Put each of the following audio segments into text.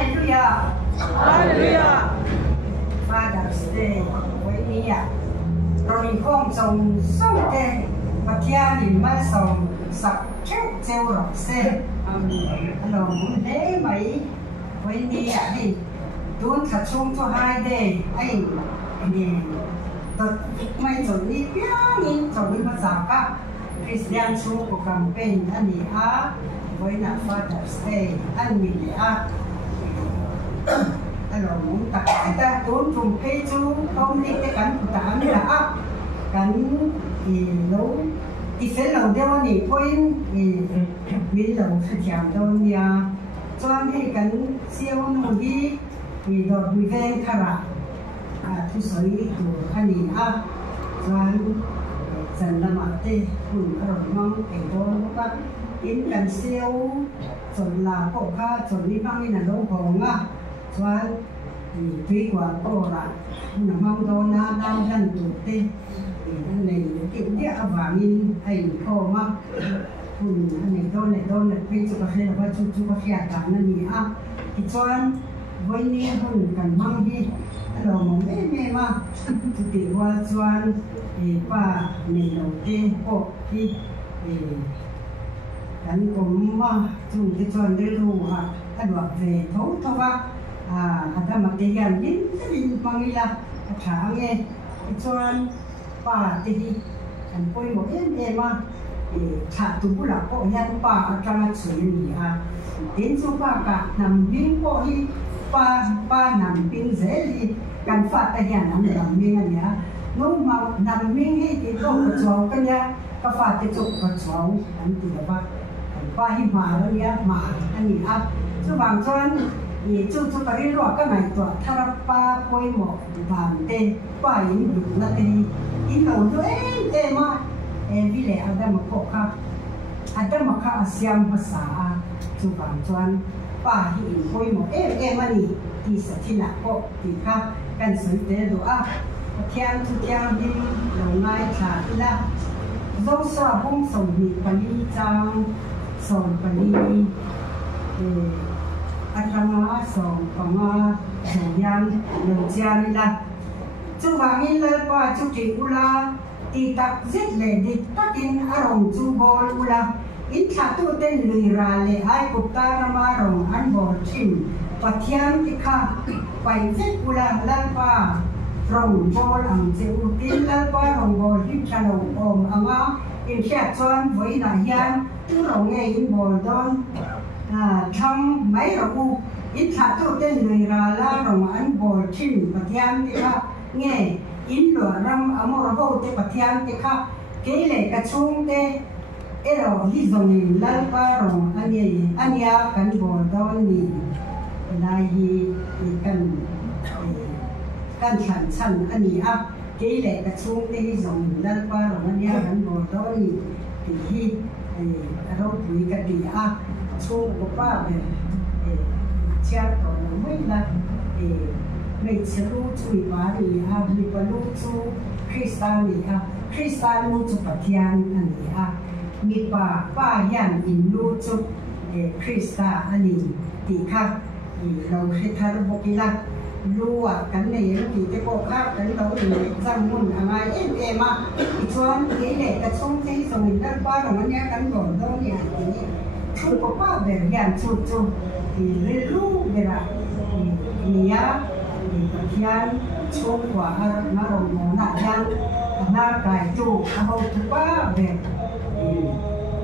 Hallelujah. Hallelujah. Father's Day với ý ạ. Rồi mình không trồng sông tê và kia thì mà trồng sập chết treo rồi xe. Rồi muốn lễ mấy với ý ạ thì tuôn thật chung cho 2 day anh thì tôi may chuẩn bị biết nhìn chuẩn bị mà giả cả Christian chung của campaign anh thì với là Father's Day anh mình thì alors muốn tặng ta tốn trùng cây chú không đi cái cắn của ta là cắn thì lâu thì sẽ lâu đeo này quên thì biến lâu sẽ chạm đâu nha cho anh hay cắn siêu nó đi thì đợt bị ven khara thu sấy của anh đi cho anh dần làm ăn tê cũng rồi mong cái đó nó bắt in cắn siêu rồi là cổ kha rồi đi mang đi là đâu hồng cho anh thì tuy quả cổ là nó mong đó na đang dần tụt tê thì anh này kiểu địa và mình hay khô mà anh này đó là bây giờ có thể là chú có thể cả nó nhỉ thì cho anh với nhiều hơn cần mang đi rồi một mẹ mà chú tỷ qua cho anh thì qua này đầu tiên cổ thì anh cũng dùng cái cho anh để đủ anh bảo về thấu thôi ada material ni tadi panggila kacang cuan pa tadi kan poi mo ma satu pula ko yan pa akan sui ni tin su pa ka nam bin ko hi pa nam bin zeli kan fa ta yan nam nam bin ya no ma nam bin hi ti ko chau kan ya ka fa ti chuk ka chau an ti ba pa hi ma lo ya ma ani chu bang chuan thì chú cái loại cái này tọa tháp ba quay một bàn tên ba yến đủ là tên yến đầu nữa em mà em vì lẽ ada một cột khác siam bahasa chú bàn chuan ba yến quay một em mà nè thì sẽ thi là cột thì khác cần sử dụng đồ thiên thu thiên đi lâu ngày trả đi là dấu xóa bông sầu bị pani trang sầu pani Akama song panga yang nongjian la chu wangin le pa chu ti ula ti tak zet le di takin arong chu bol ula in tha tu ten lui ra le ai kupta rama rong an bol thim pathian ti kha pai zet ula la pa rong bol ang che u tin la pa rong bol him chalong om anga in khat chuan voi na hian tu rong nge in bol don trong mấy rồi ít thà tôi tên người là rồng anh bồi chim bát thiam thì khác nghe ít lửa ram amor bầu thì bát thiam thì khác cái này cái chung thế rồi đi dùng lan qua rồng anh ya cần bồi đó nhỉ là gì cần sẵn anh nhỉ cái này cái chung thế dùng lan qua rồng anh ya cần bồi đó nhỉ thì rồi quý cái gì chung của ba về cha tổ mới là mình sẽ lưu chui quá thì mình có lưu chu Christian lưu chu bát thian anh mình ba yan in lưu chu Christa anh thì khác thìเราให้ทารกกีฬารู้กันในที่จะบอกข้ากันเราจังมุ่นอะไรมาอีกส่วนที่เด็กกระชุ่มที่สมิงด้านบ้านของมันเนี่ยกันก่อนต้องเนี่ยนี่chung của ba về hiện chung thì lưu về là nia thì hiện chung của nó đồng món nạn nhân na cài chung hậu thứ ba về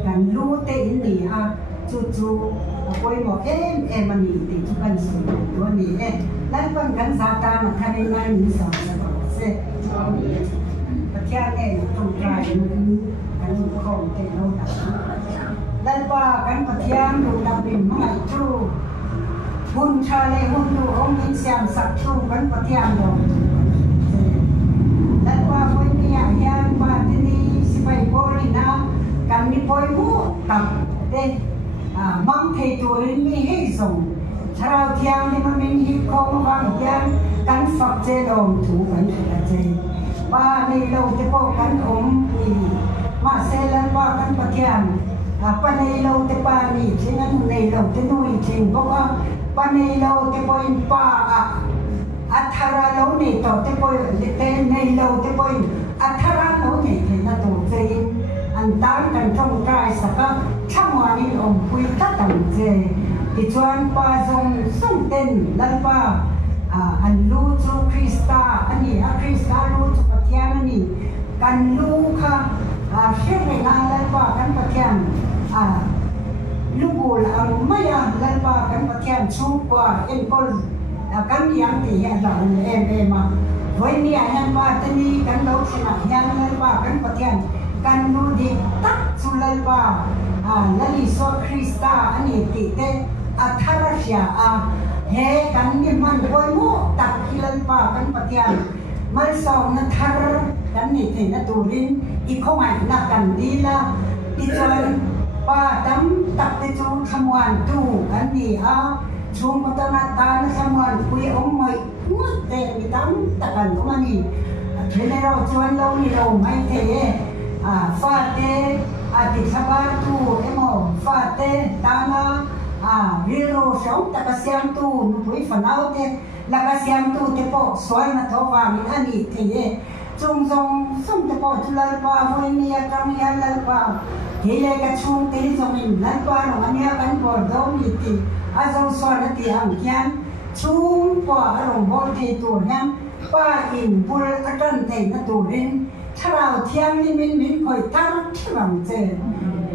gần lưu tên thì chu quay một em mà nhỉ thì chúng cần sử dụng đó nhỉ em lại còn gắn giá ta mà thay nên ai nghĩ sao là bảo sẽ và theo em trong trái nó không thể đâu dan pa kan pathian du dabim mai tru hun chale hun du om in siam sak tru kan pathian do dan pa voi ni yan pa tini sipai polina kan ni poi mu tam te mang thei tu rin mi he song charao thiang ni ma min hi khom wang yan kan phak che dom thu kan la che pa nei lo te po kan om ni ma se lan pa kan pathian apa này lâu te pa ni chính anh này lâu te nuôi chính bốc panay lo te poin pa athara lo ni to te poin te nei lo te poin athara lo ni te na to zein an tan kan thong trai saka thamwani om pui ta tang je ti chuan pa zong song ten lan pa an lu chu Krista ani a Krista lu chu pathian ani kan lu kha she ne na lan pa kan pathian lu bul ang maya lan pa kan pathian chu pa en kol kan yang ti ya la em ma với nia yan pa tani kan lo sina yan lan pa kan pathian kan lu di tak chu lan pa lali so Krista ani ti te athara sya he kan ni man boy mo tak kilan pa kan pathian mal song na thar kan ni te na turin i khomai na kan di la i chuan pa dam tak te chu thamwan tu kan ni chung patana ta na thamwan pui ong mai mut te ni dam takan ko mani thene ro chuan lo ni lo mai the fa te ti sabar tu emo fa te ta na riro sống ta kasiam tu nu pui fanau te la kasiam tu te po soal na tho wa min ani the chung jong sum te po chulal pa voi ni akam ya lal pa hele ka chung te jong min lal pa no ania kan por do mi ti azong so na ti ang kian chung pa rong bol te tu ham pa in bul atan te na tu rin tharau thiam ni min khoi tar thram che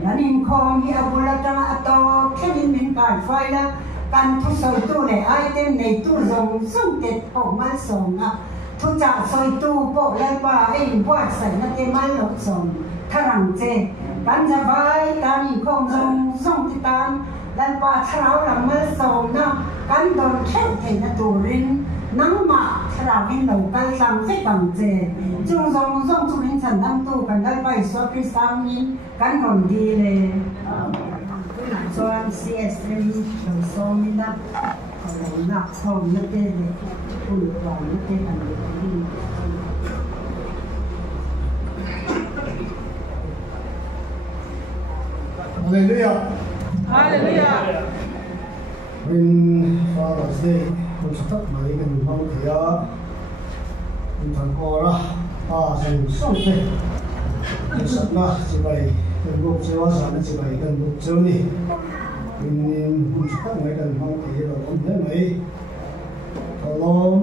nanin khom hi abulata ato khenin min kan faila kan thu soi tu ne item nei tu zong sung te po mal song thu cha soi tu po lai pa in po sai na te mal lo song tharang che kan ja vai tan khom zong song ti tan dan pa tharau lam mal song na kan don khen te na tu rin nang ma tharau in lo kal sang se kam che chung zong zong chu rin chan nam tu kan dal pai so Kristang min kan ron di le chuan CS3 lo so min na lo na khom na te le kun wa na te kan di Hallelujah. Hallelujah. When Father's Day, when Satak Mai kan mau thia, when thằng ora sang song te, when satna chibai kan gok chewa sana chibai kan gok choni, when Satak Mai kan mau thia lo om he mai, tholom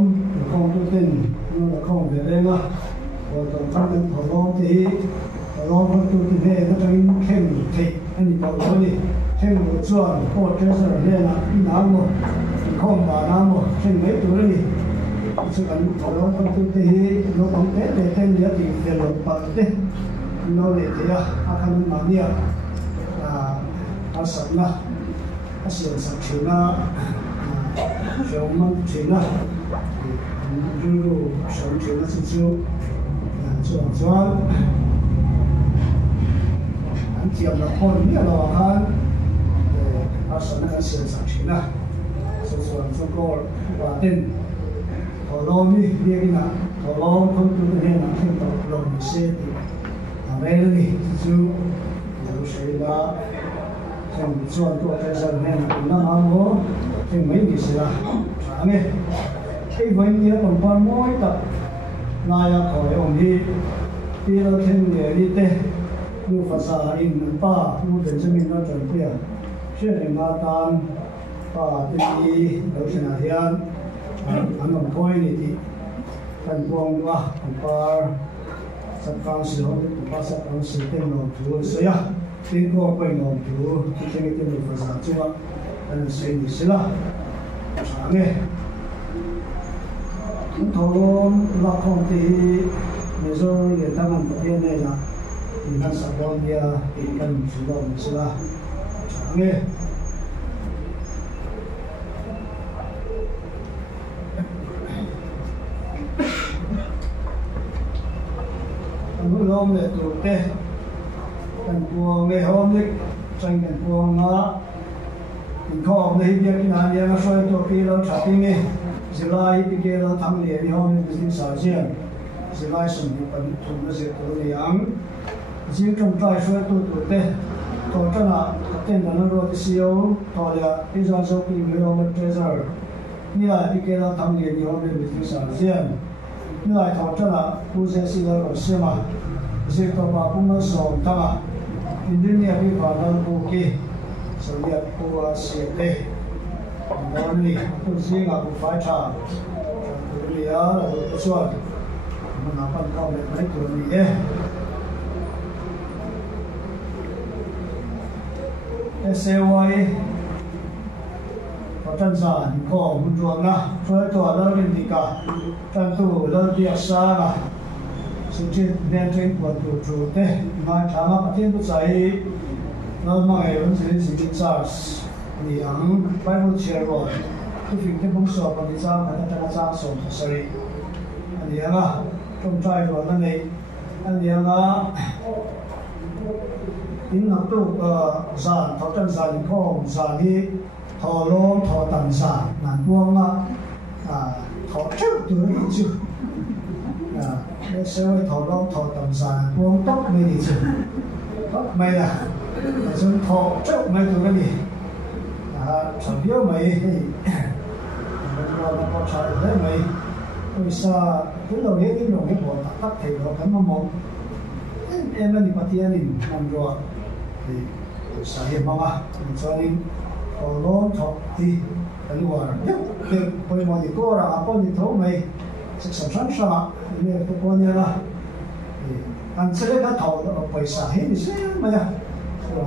khong tu tin, nó là khong về đây mà, rồi tổng tham kan tholom thì tholom khong tu tin he nó đang khem thị, anh bảo rồi đi. Thêm một chuột, cô chơi sở lên là nám một, không mà nám một, thêm mấy tuổi đi. Sự ảnh của nó không tự thì nó không thể để thêm nữa thì tiền lộc bạc thế. Nó để thế khăn mà nia, sẵn na, sườn sẵn chuyện na, kiểu măng chuyện na, rưu sẵn chuyện na xíu chuột. Anh chiếm là con biết là khăn. Asal nak siapa saksinya, sesuatu sokol, batin, kalau ni dia kena, kalau pun tu dia nak kita belum bisa, ambil ni, tu, kalau saya sesuatu kerja ni nak kita mahu, kita main bisa, ane, ini perempuan moi tak, naya kau orang ni, dia tu ni teh, lu fasa in nampak, lu bensin minat terpiah. Chuyện này mà tan và tình đi đấu trường nào hiền anh làm coi này thì thành công quá thành par sắp cao sử dụng thì pa sắp cao sử tên lòng chủ sấy à tên cô quay lòng chủ thì tên cái tên phải giả chua anh sấy như thế là sáng nghe chúng thầu là không thì bây giờ người ta làm cái này là thì nó sắp bao nhiêu thì cần sử dụng như thế là nghe hôm nay tụi tê cần buông ngày hôm nay tranh cần buông nó mình khó này việc cái nào vậy nó xoay tụi kia nó chặt đi nghe giờ lại cái kia nó thằng liền đi hôm nay cái gì xảy ra giờ lại sống thì vẫn chúng nó sẽ tụi này ăn riêng trong trai xoay tụi tê thọ cho là tên của nó rồi siêu thọ là bây giờ sau khi người ông treasure như là đi kia là thằng liền nhiều bên bị sản riêng như là thọ cho làผู้เสียสิเราเสียมาเสียตัวมาผู้มาส่งทั้งอ่ะอินเดียที่ผ่านมาผู้กี่สมัยผู้เสียเต้ตอนนี้ผู้เสียกับผู้ฝ่ายชาผู้เลี้ยงผู้ส่วนมันนับเป็นเข้าในไม่ตัวนี้เสียไว้พอท่านสานของมุจวงนะช่วยตัวเราเรียนดีกันท่านตัวเราเดียสานะสุดที่เรียนเรื่องปวดตัวจุดเต้มาถามว่าประเทศผู้ใจเราไม่รู้สิ่งที่จะนี่อังไปพูดเชื่อว่าทุกสิ่งที่ผมสอบปฏิจจ์มันจะน่าจะส่งสริอันนี้นะจงใจตัวนั่นเองอันนี้นะอินนักตุกสารทอจันสารข้องสารที่ทอล้อมทอตันสารนั่นพวกน่ะทอจุดตัวนี้จุดไม่ใช่ว่าทอล้อมทอตันสารพวกต้องไม่ดีจุดต้องไม่ละแต่ฉันทอจุดไม่ตัวนี้ฉันเดียวไม่เราพอใช้ได้ไหมวิชาที่เราเรียนที่เราไม่พอตัดเทเราทำมามองมันนี่ปฏิญาณมันรัวสาเหตุมาจนนี้พอล้มถอดที่อันนี้ว่าเด็กพอมาดีก็เราพอดีท้องไม่ศึกษาชั้นสามนี่ทุกคนเนี่ยนะอันเสร็จก็ถอดไปสาเหตุนี่ใช่ไหมอ่ะ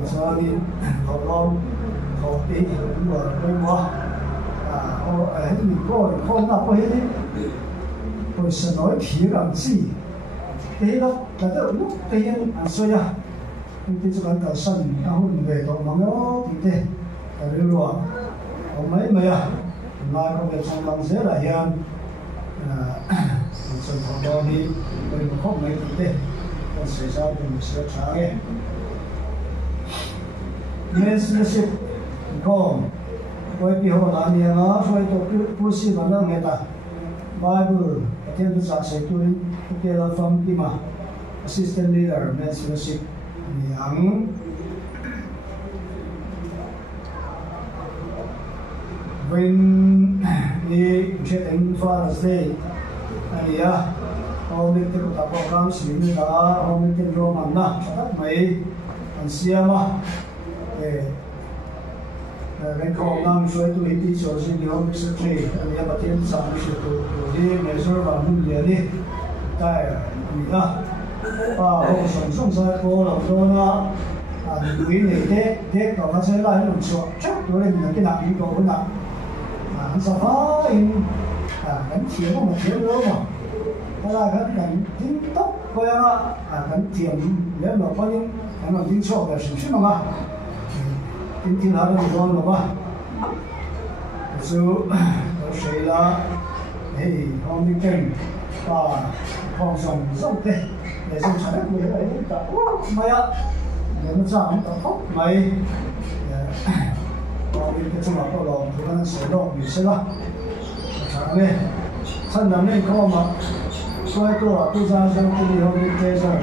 จนนี้พอล้มถอดที่อันนี้ว่าไม่ว่าเอาไอ้นี่ก็คนนับไปนี่ไปสนอยผีกันสิthế đó là cái lúc thế anh suy à thì cho cái sân ta hôn về tổ mà nó thì thế là điều rồi còn mấy mày à mai có việc sang bằng dễ là hiền sân phòng đó đi mình không mấy thì thế còn xảy ra thì mình sẽ trả nghe nên sẽ còn với cái hồ là nhiều nó với tổ chức sĩ mà nó nghe ta Bible thiên đức giả sẽ tôi cái là from Kima assistant leader men's fellowship yang when the chatting Father's Day anh ya hôm nay tôi có program xử lý là hôm nay tôi Roman na chắc mấy anh xem mà cái con nam suy tôi đi cho xin điều mình sẽ chơi anh em bắt tiền sản xuất tôi đi measure và mua gì đi tại mình à họ sống sai cô là cô nó quý này thế còn nó sẽ lại một số chắc tôi lên cái nào đi cầu cái nào anh sao phải đánh chiếm một chiếm nữa mà đó là cái đánh tính tốc coi á đánh chiếm nếu mà có những cái nào tính số là sản xuất mà tính thiên hạ nó ngon rồi mà số sẽ là thì hôm đi kênh và phòng dòng rộng thế để dùng sản xuất người ấy cả mày ạ nếu nó giảm cả khóc mày còn đi cái trong đó có lòng thì nó sẽ lòng bị sẽ là chẳng nghe sân nằm lên có mà xoay tôi ra trong cái điều hôm đi chơi rồi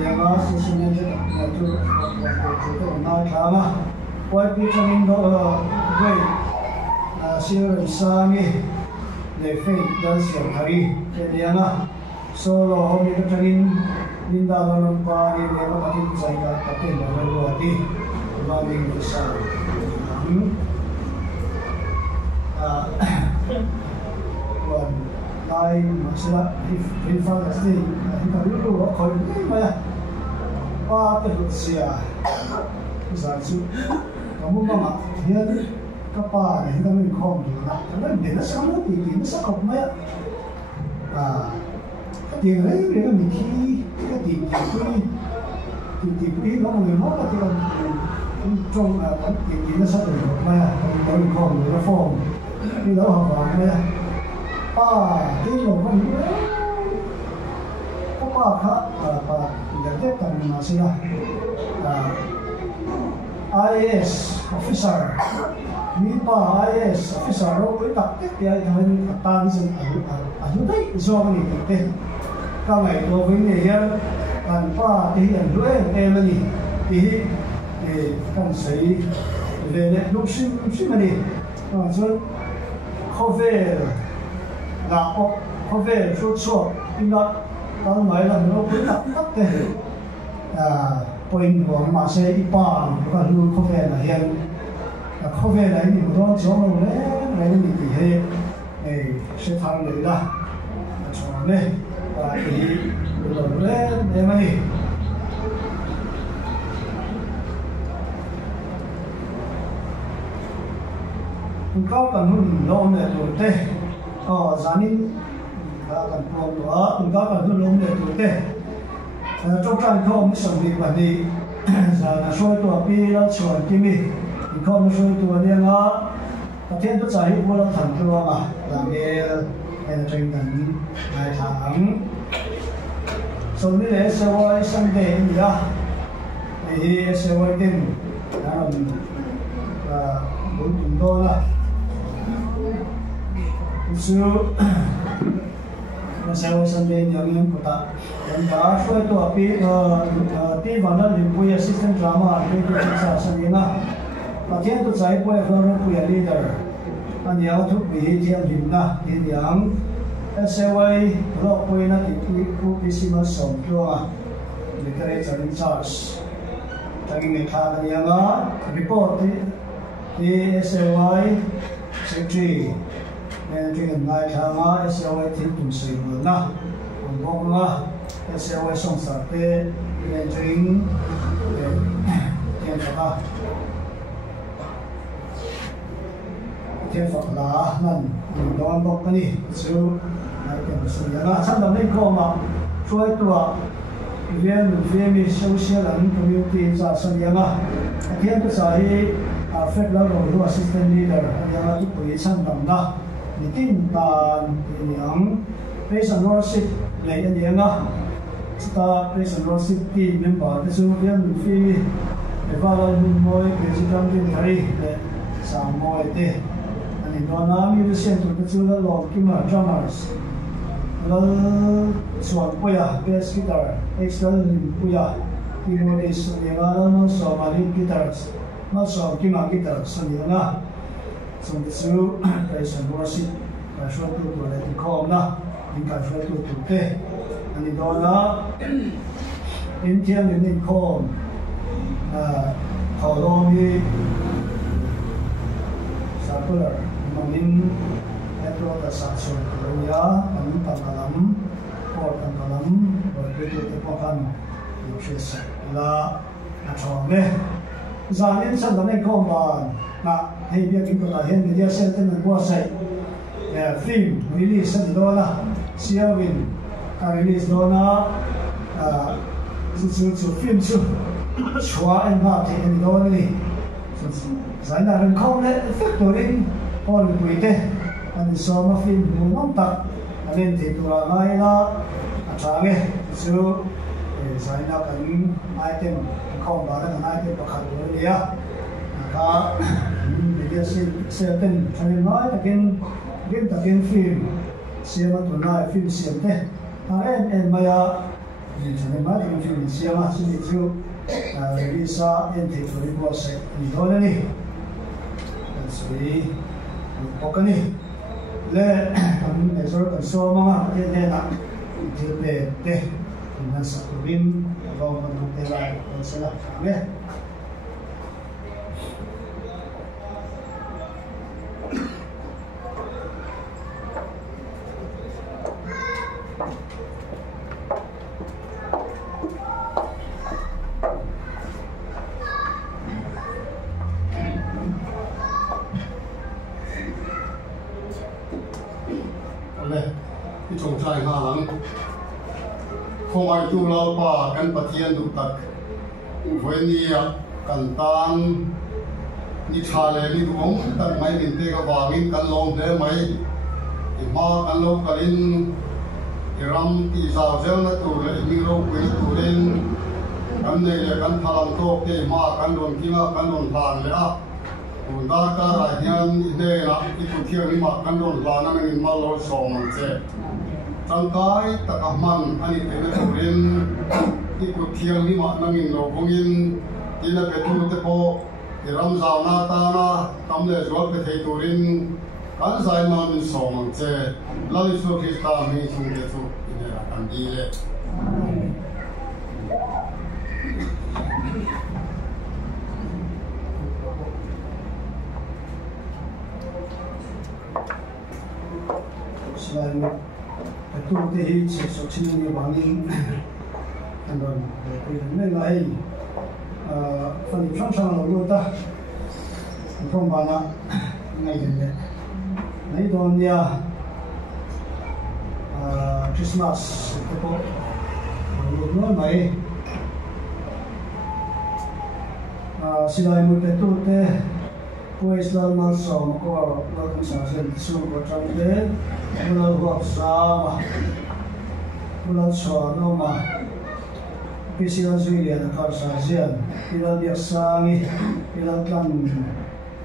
nhà nó sẽ sinh lên là tôi nói khá mà quay vitamin đó vậy siêu sang đi để phê đơn giản thấy cái điều đó solo hôm nay cái training linh đạo nó qua đi để nó bắt đầu dạy cả tập thể nó rồi đi mà mình sẽ còn đây mà sẽ là if Father's Day thì ta biết đâu có mà qua cái lúc xưa giả sử có một mama hiện các bà này chúng ta mình không được là nó để nó sáng nó thì nó sắc học mấy tiền đấy để mình khi cái tiền quý nó người mất là cái trong cái tiền nó sắc được mấy còn mình không được nó phong đi đó học vào mấy cái một con các bà khác giải thích tầm mà sẽ IAS officer mi pa IAS officer ro với tập tiếp theo thành tan dân ở dưới đấy do cái này thế các ngày đối với người dân kan pa ti an rue em ani ti kan sei về đấy lúc xin mà đi rồi cover là cover số in đó tao nói là nó cũng tập cái point của mà sẽ đi pa cái lưu cover là hiện cover này thì một đó chỗ nó lấy mình thì hệ sẽ thằng đấy là cho nên thì rồi đấy em đi cao cần hơn lông để tuổi tê, zanin cần lông nữa, cao cần hơn lông để tuổi tê. Trong trang không sống đi bản đi, giờ là soi tuổi pi nó chuẩn kim đi, không soi tuổi đi ngã, thiên tôi giải vô lông thẳngtua mà, là nghe trên cần 2 tháng. Sống đi để soi sang đề gì đó, thì soi tiền, đó là 4 tuần đô la. So, saya sendiri yang kota, dan dah suai tu api, ti mana limpu assistant drama, api tu bisa sendiri na. Latihan tu saya pun orang punya leader, dan yang tu bih dia limna, dia yang SAY kalau pun na itu bisi masuk tu literature in charge. Jadi mereka yang report di SAY secretary. Nên chuyện này thằng mà SLA thiên tùng sự luôn na, còn bông na SLA song sạt thế nên chuyện thiên Phật là nên mình đoán bốc cái này chứ này cái sự là chắc là nên có mà chuối tua viên mình social and community ra sân nhà mà thiên cái sai phép là rồi assistant leader nhà là tụi bụi sang đồng na nitin tan yang praise and worship lei ani anga sta praise and worship team member te chu vian fi evala moi president din thari le samoi te ani dona musician tu te chu la lo kima drummers la suan poya bass guitar extra puya keyboardist yanga no so mali guitars no so kima guitar so yanga so the praise and worship show to let it come na in ka show to te ani dona in tiang in kom how long ni circular manin etro da sakso ya an takalam or takalam or to te pokan yuches la achome zanin san da ne kom ba na hay biết cái câu là hiện bây giờ xem tên là qua sậy phim release đó là Siavin cái release đó là chú phim chú xóa anh vào thì anh đó đi giải là anh không đấy factory còn quỷ thế anh so mà phim muốn nóng tật nên thì tụi là ngay là trả nghe chú giải là cái item không bảo là cái item bạc rồi đi à cả dia siapkan saya nói takin film siapa tu nak film siapa em maya jadi saya nak film siapa sini tu bisa ente tu buat saya ni orang ni jadi pokok ni le kami esok esok mama dia nak dia dengan satu film kalau kita lah salah okay. không ai tu lao pa kan pathian du tak với nia kan tan ni thale ni duong tak mai min te ka wangin kan long de mai ma kan lo kalin ram ti sa zel na tu le mi ro ku tu len kan ne le kan thalang to ke ma kan don kinga kan don tan le a da ka ra hian ide na ki tu thia ni ma kan don la na min ma lo so man che tangkai tak ahman ani te na turin ikut thiang ni ma nangin lo bungin tina petu te po ram zau na ta na tam le zol pe thei turin kan sai ma min song che lali so krista mi chung te chu ina kan di le selain itu teh sesuatu yang bangin dan mengenai phần sang lalu ta không bana ngay ini này don dia Christmas itu lalu mai selain itu teh pues la masong ko la sa sen su ko chang de la ho sa ma la so no ma pisia zui le ka sa jian ila dia sangi ila kan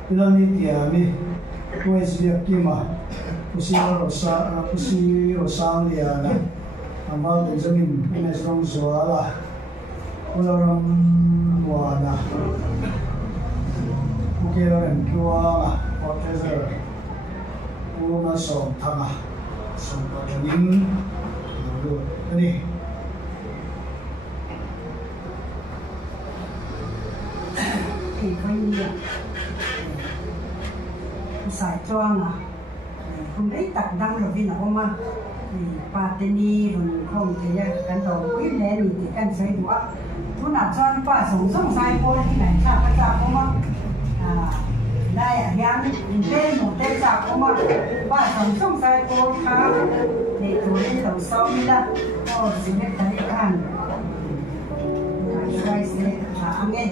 ila ni tia mi pues dia kima pusi ro sang dia na amal de zamin mes rong so ala ula ram wa na kira yang tua profesor ulama som tanga som kajian lalu ini cái sải choang không đấy tập đăng rồi vì nào mà pateni rồi không thì cái đầu quý lên thì cái xây đũa thu nạp cho pa sống sai côที่ไหนชาพระเจ้าก็มาได้ยังเป็นหมดได้จากก็มาป้าส่งใส่โกค่ะในตัวนี้เราซ้อมนี่ละก็สิ่งที่ได้กันใช้เสียหาเงิน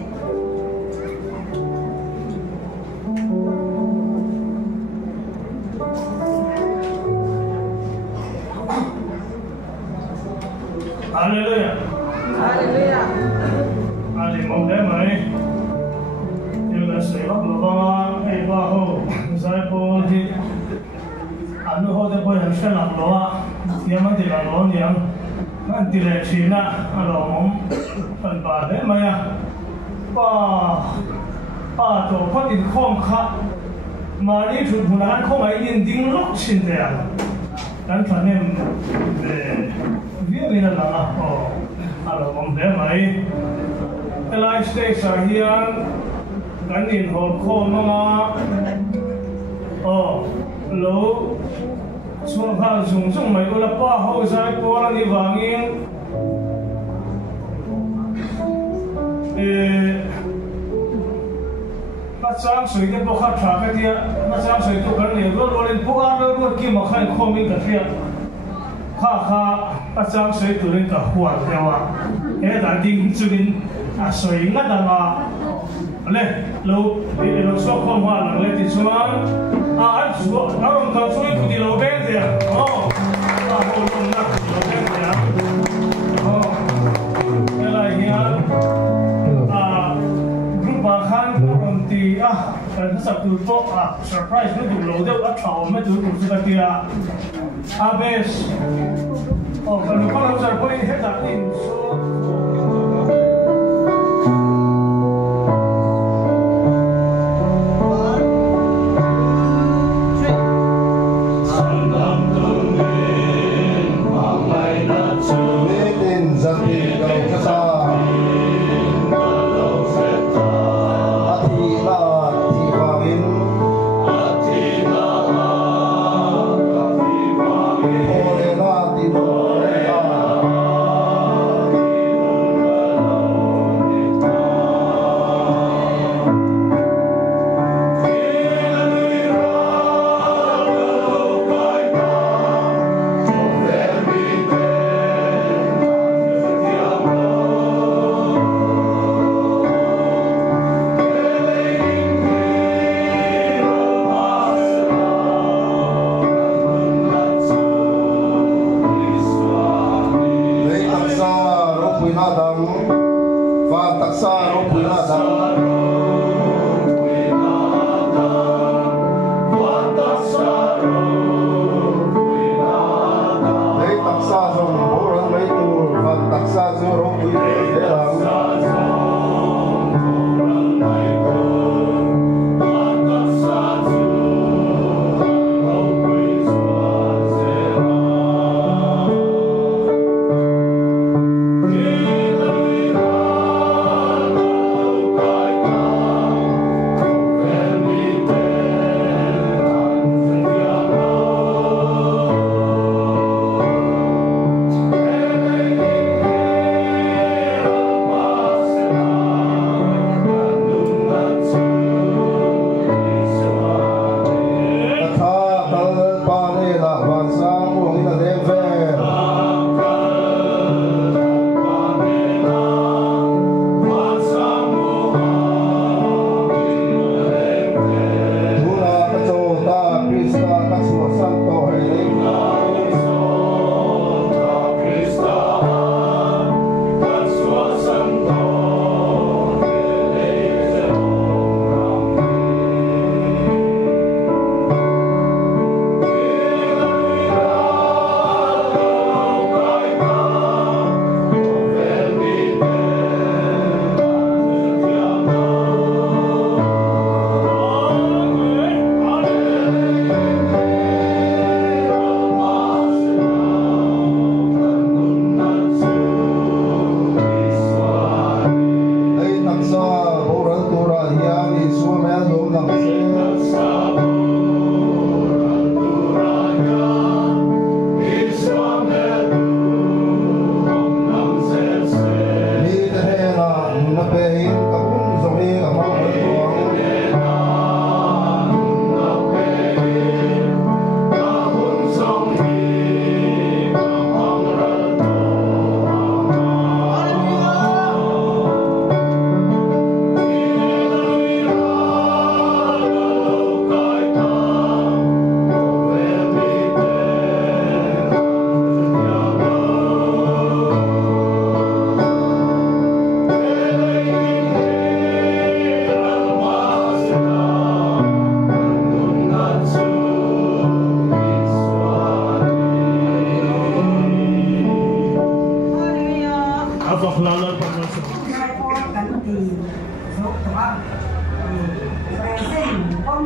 ฮาเลลูยาฮาเลลูยาอาลีมองได้ไหม谁话不帮？哎，话后在波的，俺们后头不人选了罗啊，他们的了罗娘，俺的来去那，俺老蒙很巴的嘛呀，把做快点空卡，马里出不然空还认定落去的呀，咱传的越没得了哦，俺老蒙的没，来这上边。กันนินหดโค่นมาโลช่วงข้าวสูงไม่ก็ละป้าเขาใช้ปอนี่วางอิงมาจ้างสวยกันพวกข้าฉากกันที่มาจ้างสวยตัวกันเนี่ยก็เล่นพวกอะไรก็กี่มาให้ข้อมีกันที่ข้ามาจ้างสวยตัวเล่นกับหัวเดียวแต่ดิ้งจุลินสวยงั้นแต่ละเลยเราชอบความหวานเลยที่ชวนอันชัวอารมณ์การช่วยคุยเราเป็นเดียวอารมณ์นักเราเป็นเดียวอะไรเงี้ยกลุ่มบางครั้งอารมณ์ที่แต่ถ้าสักตัวโต๊ะเซอร์ไพรส์ไม่ถูกเราเดี๋ยวชาวไม่ถูกสุดที่เบสกันก็เราจะไปเห็นจากอินโซHãy subscribe cho kênh Ghiền Mì Gõ để không bỏ lỡ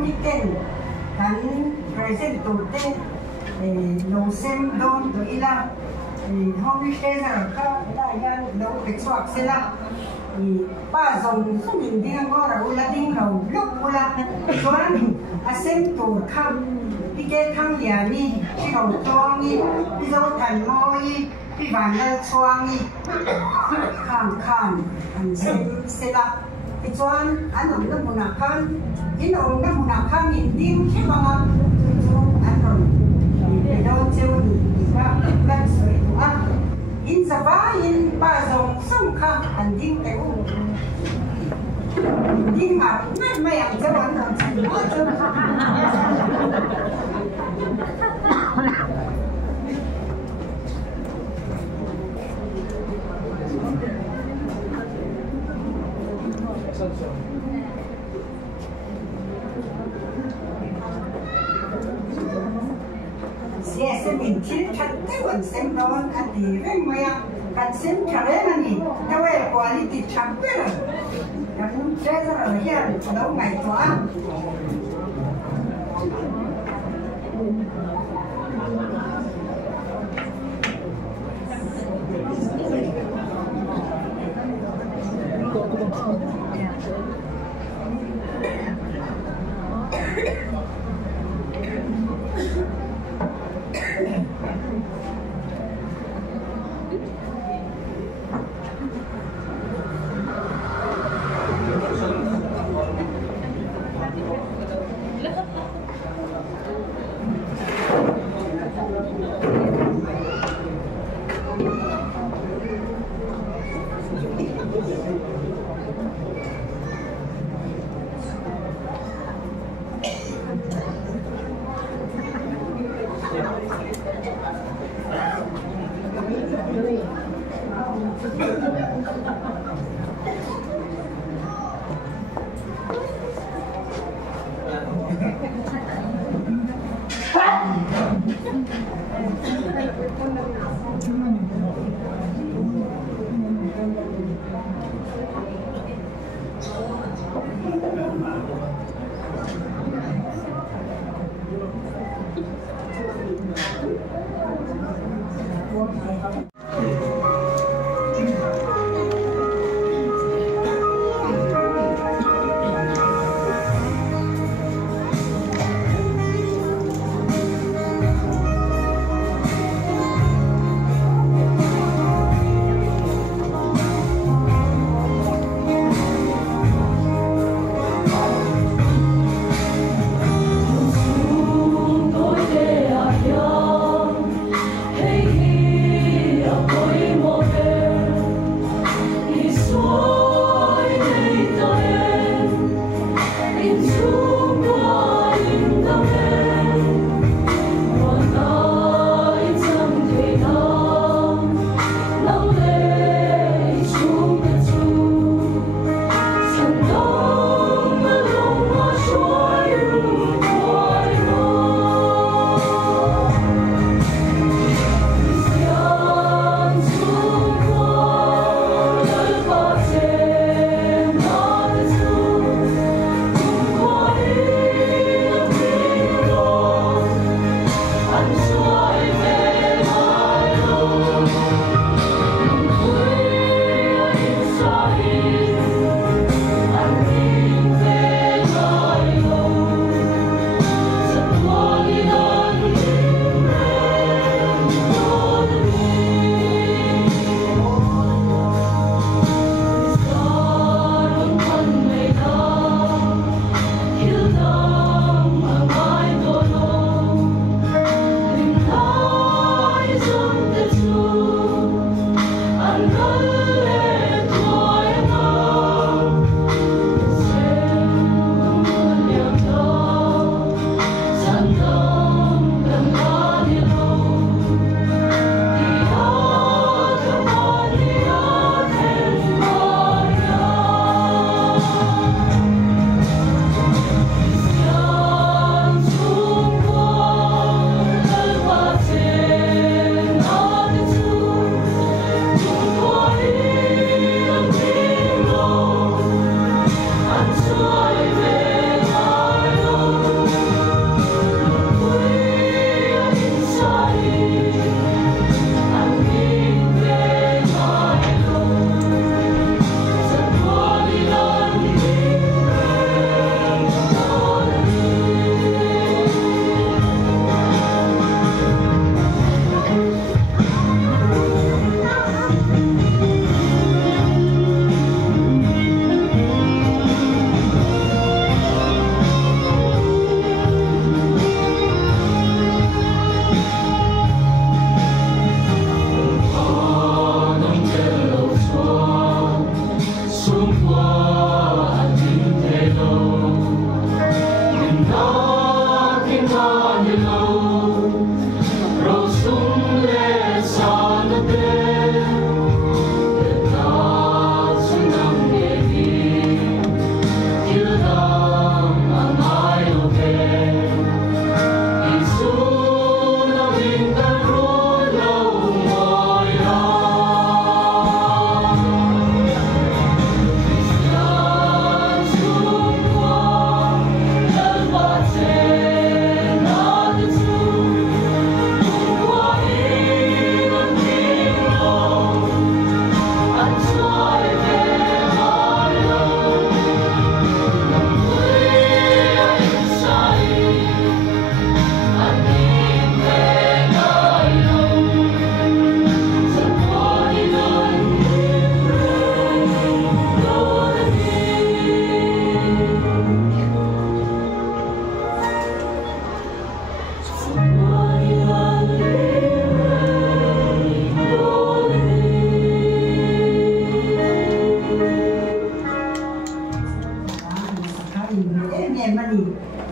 đi kèn hắn present tổ tế lô xem đón tụi là hôm đi kèn là các đại nhân lâu bị xoạc xe là ba dòng số nhìn đi ngang là ula đi ngầu lúc ula xoắn xem tổ khăm đi kèn khăm nhà ni đi ngầu toang ni đi dâu thành môi đi vàng là xoang ni khang anh xem xe là Ichuan anong na munakan, inong na munakan hindi siya mga anong daw siya iba iba so ito in sa bayan bazong sungkang anding tayo hindi nga may ang jawan ng Yes, mình chỉ thật cái vấn xem đó anh thì rất mấy à, cần xem trả lời mà nhỉ, theo về quality chấm biết rồi, cần chơi ra ở hiện đâu ngày toán.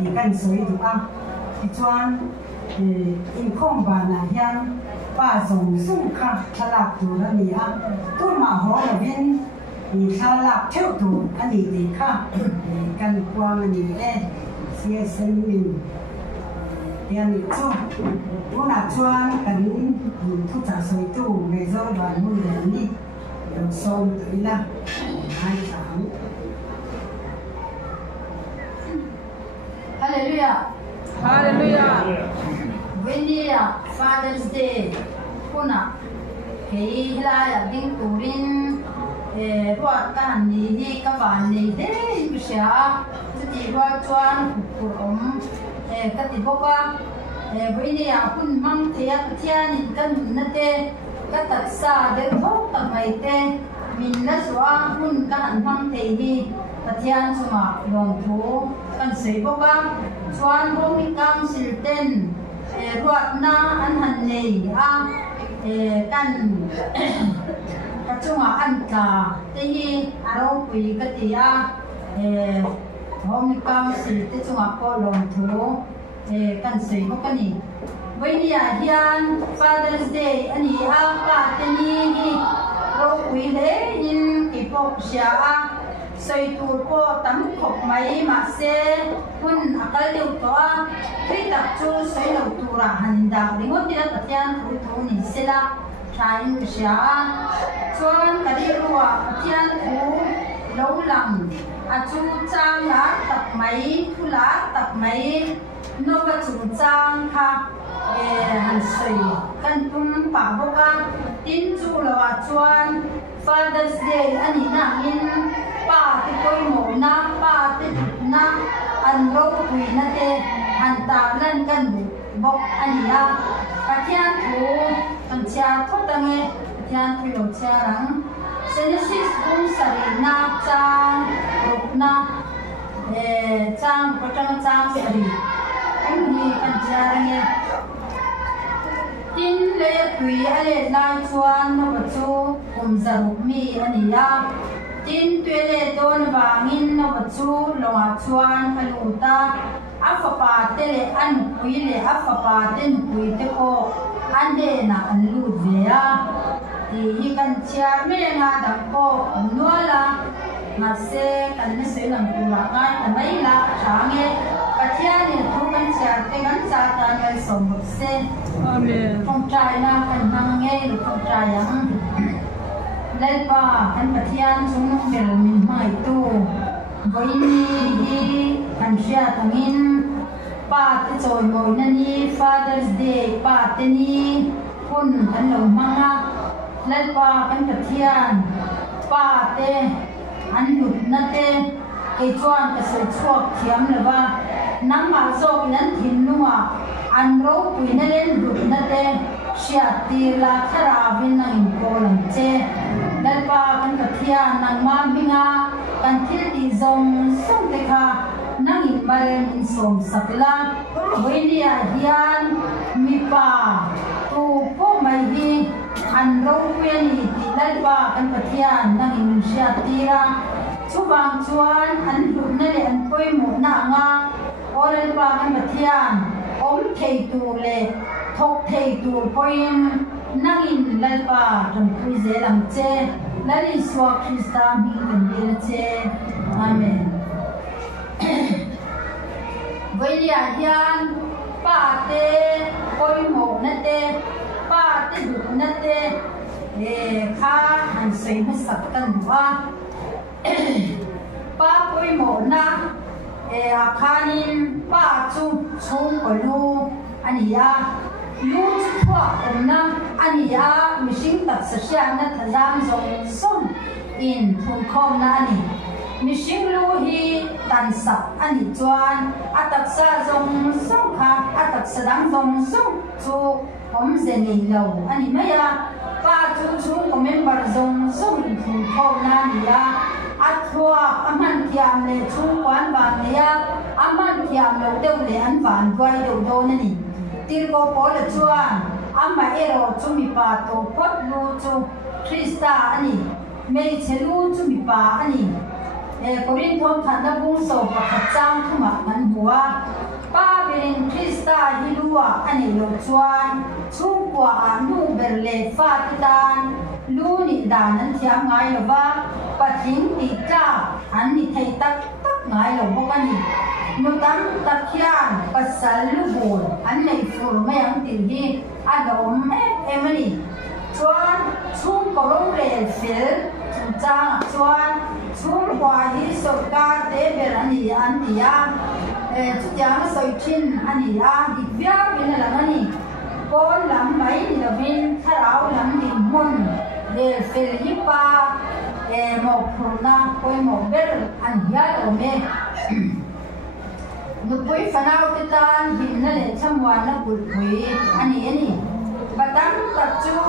thì căn soi đủ à thì chuan in không bà na hian ba dùng sung khá khá lạc tù ra nì à tôi mà hỏi là viên thì khá lạc theo tù anh đi thì khá căn quang anh đi xe sinh mình tiền cho tôi là chuan cần thu trả soi tù ngày rồi đoàn mua đến đi được xong tới là 2 tháng. Hallelujah. Hallelujah. When Father's Day, kuna kay hilaya ding turin buat kan ni kawan ni deh bisa jadi buat cuan kurom katiboka when pun mang tiap tian kan nate kataksa derhok tamai te minna suang pun kan mang tehi katian cuma long thu kan seiboka cuan hong kang silten ruat na an han nei a kan kacunga an ka tehi aro pui katia hong kang silte cunga ko long thu kan seiboka ni Wainia hian Father's Day ani a ka teni hi ro pui le in kipok sia a soi tu po tam khop mai ma se hun akal deu to a thei tak chu soi lo tu ra han da ringo ti ra tian thu thu ni sela thain sia chuan kali ruwa tian thu lo lam a chu chang la tak mai thu la tak mai no ka chu chang kha han soi kan tum pa boka tin chu lo a chuan Father's Day ani na in pa ti koi mo na pa ti na an ro pui na te han ta lan kan bu bok ani la pathian thu kan cha thotange pathian thu lo cha rang Genesis bung sari na chang ruk na chang patang chang sari em hi kan cha rang tin le pui ale lai chuan no ba chu kum zaruk mi ani la tin tuele don wangin no ba chu longa chuan aluta afapa tele an pui le afapa ten pui te ko ande na an lu vea ti hi kan chia me nga dam ko nuala ma se kan ne se lam tu la ngai ta mai la change pathia ni thu kan chia te kan sa ta ngai som se amen phong trai na kan mang nge lu phong trai yang lai pa kan pathian chung bel min mai tu voini hi kan sia tangin pa te choi moi na ni Father's Day pa te ni kun kan lo manga lai pa kan pathian pa te an lut na te ke chuan ka sai chuak thiam lewa nang ma zo nan thin nuwa an ro pui na len lut na te sia ti la khara vin nang ko lam che dal pa kan pathian nang ma binga kan thil ti zong song te kha nang in baren in som sakla voilia hian mi pa tu po mai hi an ro pui ni ti dal pa kan pathian nang in sia ti ra chuwang chuan an lut na le an koi mo na nga olal pa kan pathian om thei tu le thok thei tu poin nangin lalpa tam pui ze lam che lali swa Krista mi kan dil che amen voilia hian pa te koi mo na te pa te du na te kha han sei ma sak kan wa pa koi mo na akhanin pa chu chung ko lu ania lu thwa na ania mishing tak sa sha na thazam zong som in thum khom na ani mishing lu hi tan sak ani chuan atak sa zong som kha atak sa dang zong som chu hom ze nei lo ani maya pa chu chu ko member zong som in thum khom na nia athwa aman thiam le chu wan ban nia aman thiam lo deu le an van vai deu do na ni tir ko po le chuan amma ero chu mi pa to pot lu chu Krista ani mei chelu chu mi pa ani Korin thom thana bung so pakhat chang thuma nan bua pa berin Krista hilua ani lo chuan chungwa anu berle fa titan lu ni dan an thiam ngai lova pathing ti ta an ni thei tak tak ngai lo bokani nu tam takhian pasal lu bol an nei fur mayang ti hi adom emani chuan chung korong le fil chang chuan chung hwa hi sarkar te ber ani an tia chutiang soichin ani a divya bin langani pon lam mai ni lovin tharau lam din mon le fil hi pa mo phurna koi mo ber an ya lo me nu pui fanau te tan hin na le chamwa na pui pui ani batang tachu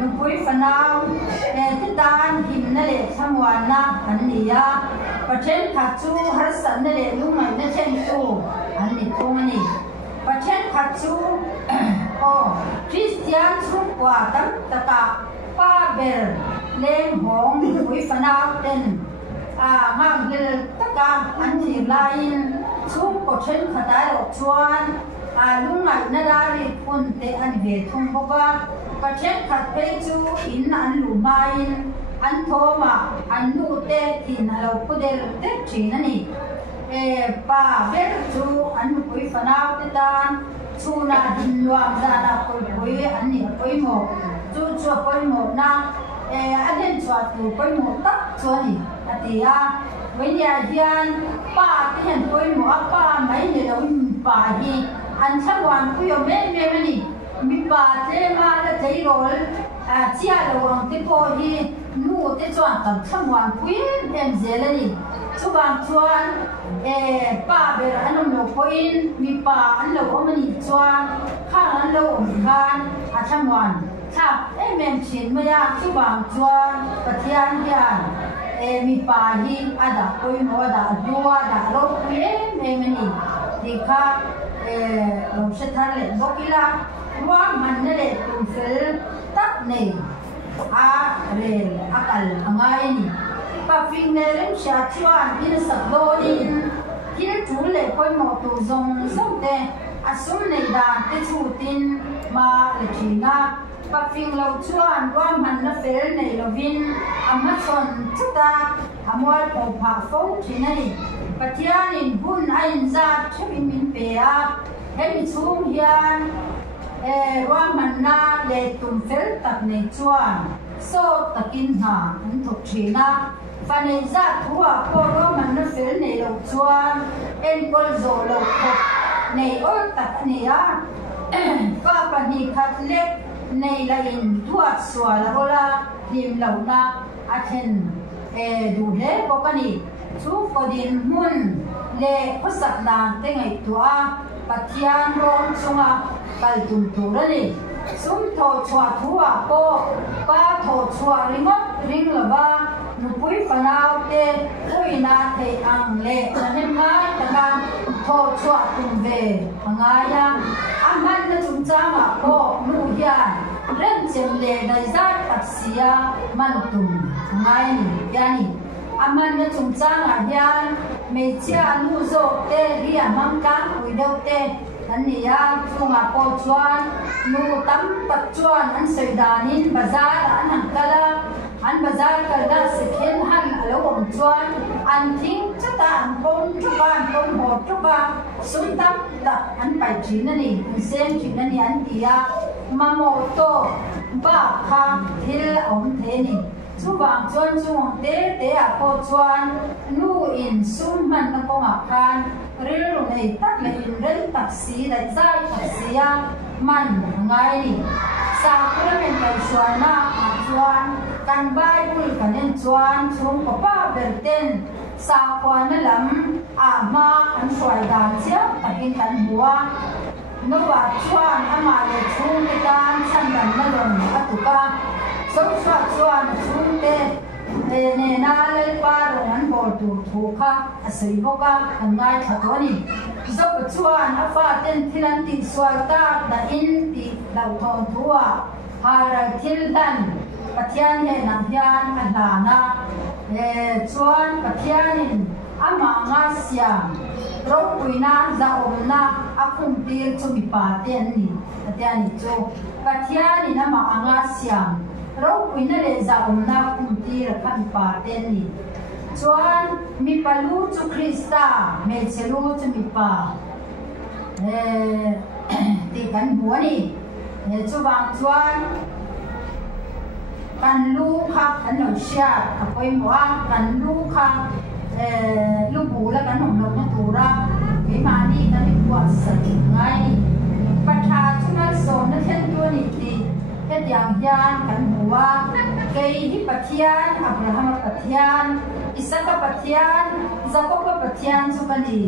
nu pui fanau te tan hin na le chamwa na ania pathen khachu har san na le lungai na chen tu ani thongani pathen khachu Christian chukwa tam taka pa ber leng hong nu pui fanau ten mang lel taka an thi lain chung ko chen khata lo chuan lungai na dari pun te an ve thum boka pathen khat pe chu in an lu main an thoma an nu te thin alo pudel te thin ani pa ber chu an pui fanau te tan chuna din luam dana pui an ni pui mo chu chu pui mo na aden chwa tu pui mo tak chuani atia when ya hian pa ti han pui mo apa mai le lo pa hi an chawan pu yo me mani mi pa te ma la chei rol chia lo wang ti po hi nu te chuan tam chawan pu em zelani chuwang chuan pa ber anum lo poin mi pa an lo omani chuan khang an lo om khan a chawan tha em chin ma ya chuwang chuan pathian hian mi pa hi ada poi mo da duwa da lo pu em ni dikha lo se thar le bokila wa man le tum fel tak nei a re akal angai ni pa fing ne rem sha chuan in sak do in kil tu le poi mo tu zong zong te asum nei dan te chu tin ma le thina pa fing lo chuan wa man na fel nei lovin amazon chuta amwal po pha fo thinani pathianin bun ain za themi min pe a hemi chung hian wa man na le tum fel tak nei chuan so takin ha an thok thina fanei za thua ko ro man na fel nei lo chuan en kol zo lo khop nei ol tak ani a ka pani khat lek nei la in tuat swala ola lim lo na athen du he ko kani chu ko din mun le khosak dan te ngai tua pathian ron chunga kal tum turani sum tho chwa thua ko pa tho chwa ringot ring laba nu pui fanau te pui na the ang le nanem ngai taka tho chwa tum ve angaya aman na chung changa ko nu hian ren chem le dai zat taksia man tum ngai ni yani aman na chung changa hian me chia nu zo te ria mang kan ui deu te an ni ya chunga ko chuan nu tam tak chuan an sei danin bazar an han kala an bazar kala sekhen han alo om chuan an thing chata an pon chuan pon ho chuka sum tam ta an pai thin ani sem thin ani an tia mamo to ba kha thil om the ni chuwang chuan chung te a ko chuan nu in sum man na ko nga khan ril ru nei tak le in rel taxi dai zai taxi a man ngai ni sa kuramen kai suana a chuan kan bible kanen chuan chung ko pa berten sa kwana lam a ma an swai dan chia takin kan bua no wa chuan ama le chung te kan san dan na lon atuka so chuan chung te ne na le pa ro an bol tu thu kha asei boka an ngai thatoni zo chuan afa ten thilan ti swal ta da in ti lau thon thua hara thil dan pathian he na hian a la na chuan pathianin ama nga siam ro puina za omna akum tir chumi pa te ani atiani chu pathianin ama anga siam ro puina le za omna kum tir khan pa te ani chuan mi palu chu Krista me chelu chu mi pa ti kan buani chu wang chuan kan lu kha kan no sha apoi moa kan lu kha lu bu la kan hom lo tu ra ke mani kan mi kwa sa ngai patha chumal so na then tu ni ti he yang yan kan huwa ke hi pathian Abraham pathian Isaka pathian Jacob pathian chu bani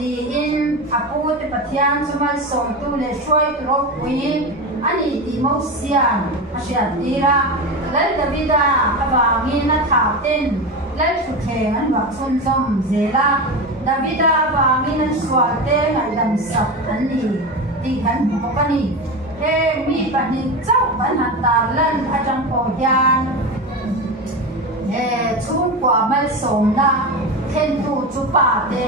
ti in apu te pathian chumal so tu le shoi ro pui ani ti mo sian asia tira lai davida awangin na tha ten lai su the an wa chun zom zela davida awangin na swal te ngai dam sap ani ti kan ko pani he mi pani chau ban han tar lan atang ko yan chun kwa mal som na then tu chu pa te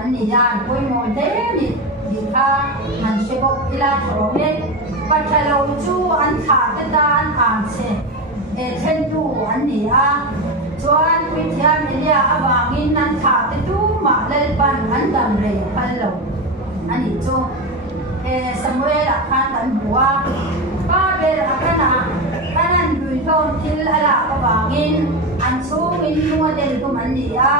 ani yan koi mo de ni di kha man se bok ila thome patalo chu an tha te dan an se then tu ani a chuan pi thiam ilia awangin nan tha te tu ma lel ban an dam re pallo ani chu Samuel akan kan buwa pa ber akana kanan duilon til ala awangin an chung in nuwa del tu mani a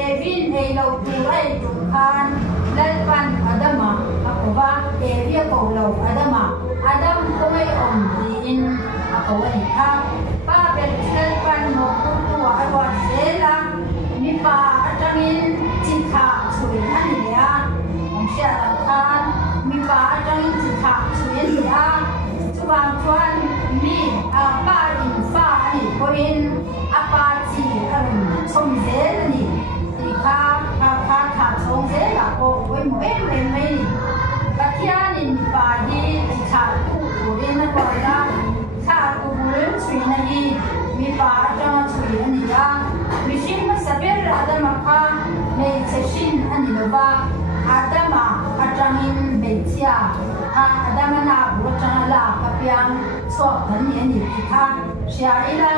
evin elo tu ai tu khan lel ban adama akowa evia ko lo adama adam ko mai om di in akowa ni kha pa ber lel ban mo tu awa sela mi pa atangin chikha chui ani ya om sha khan mi pa atangin chikha chui ni a chuang chuan mi pa in fa ni ko in apa chi an chom zel ni ti kha chom zel la ko oi mo em pathian in pa di chikha ku rin na ko la kha ku rin chui na ni mi pa atang chui ani ya mi shin ma saber adama kha me cheshin ani lova adama atangin betia adama na bu chang la kapyang so kan ni ni ti kha sia ila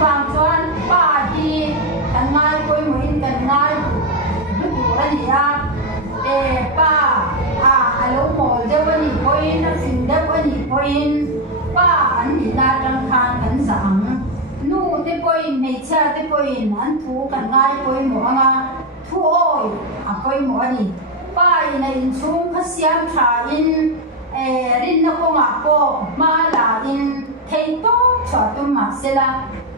bang chuan pa di kan ngai koi mo in kan ngai du du ani ya pa alo mo de wani koi na sin de wani koi pa an ni na tang khan kan sang nu te koi me cha te koi an thu kan ngai koi mo anga thu oi a koi mo ani pa ina in chung kha siam tha in rin na ko nga ko ma la in thei to chwa tu ma sela